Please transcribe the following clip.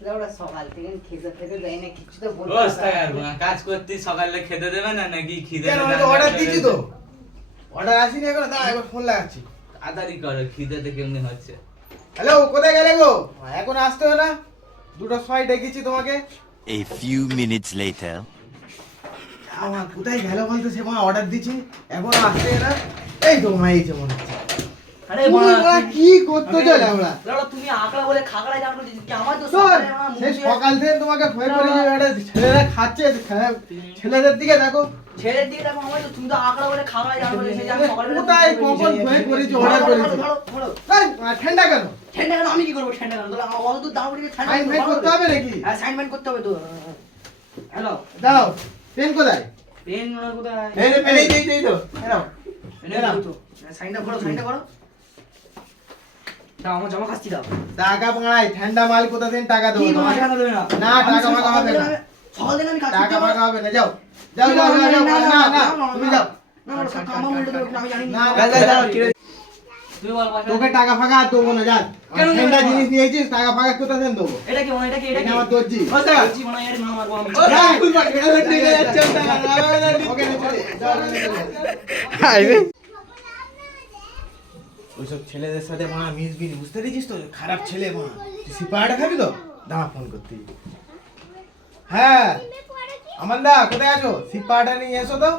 সকাল থেকে খেতে খেতে দেয় না কিছু তো বলতে রোজ কাজ করতে সকালে খেতে দেবে না নাকি খিদে অর্ডার দিয়েছি তো অর্ডার আসেনি এখন দাঁড়া একবার ফোন লাগাচ্ছি তাড়াতাড়ি করো খিদেতে কেমনি হচ্ছে হ্যালো কোথায় গেলে গো এখন আসতে হবে না দুটোর সময় ডেকেছি তোমাকে A few minutes later. আমার কোথায় গেল বলতো সে মা অর্ডার দিচ্ছি এখন আসতে না এই তো মা এই যে মনে হচ্ছে আরে তুমি মা ওরা কি করতে চলে আমরা দাদা তুমি আকড়া বলে খাগড়া জানো কি আমার তো শোন, সকালে আমার সেই মুখে সকাল থেকে তোমাকে ভয় করে যে একটা ছেলেরা খাচ্ছে ছেলেদের দিকে দেখো ছেলের দিকে দেখো আমার তো তুমি তো আকড়া বলে খাগড়া জানো বলে সেই আমি সকালে কোথায় কখন ভয় করেছি অর্ডার করেছি ধরো এই, ঠান্ডা কেন ঠেন্ডা কেন আমি কি করবো ঠেন্ডা কেন তাহলে আমার অত দূর দাম করে ঠান্ডা সাইন ফাইন করতে হবে নাকি হ্যাঁ সাইন ফাইন করতে হবে তো হ্যালো দাও পেন কোথায় পেন কোথায় এই যে পেন এই তো নাও এনে তো সাইনটা করো দাও আমার জমা খাচ্ছি দাও টাকা পাড়াই ঠান্ডা মাল কোথা থেকে টাকা দেবো কি তোমাকে? টাকা দেবে না না টাকা ফাকা হবে না সকাল দিন আমি টাকা খাচ্ছি ফাকা হবে না যাও যাও যাও যাও যাও, না তুমি যাও না আমার উল্টো দেবে আমি জানি না না যাও তুই বল পয়সা তোকে টাকা ফাকা আর দেবো না যা কেন দেবো ঠান্ডা না? জিনিস নিয়েছিস টাকা ফাকা কোথা থেকে দেবো এটা কি এটা কি এটা আমার দর্জি দর্জি মানে এর নাম মারবো আমি ওকে ওইসব ছেলেদের সাথে মা মিশবি না, বুঝতে পেরেছিস তো খারাপ ছেলে মা তুই সিপাহাটা খাবি তো দাঁড়া ফোন করতে হ্যাঁ আমান্দা কোথায় আছো সিপাহাটা নিয়ে এসো তো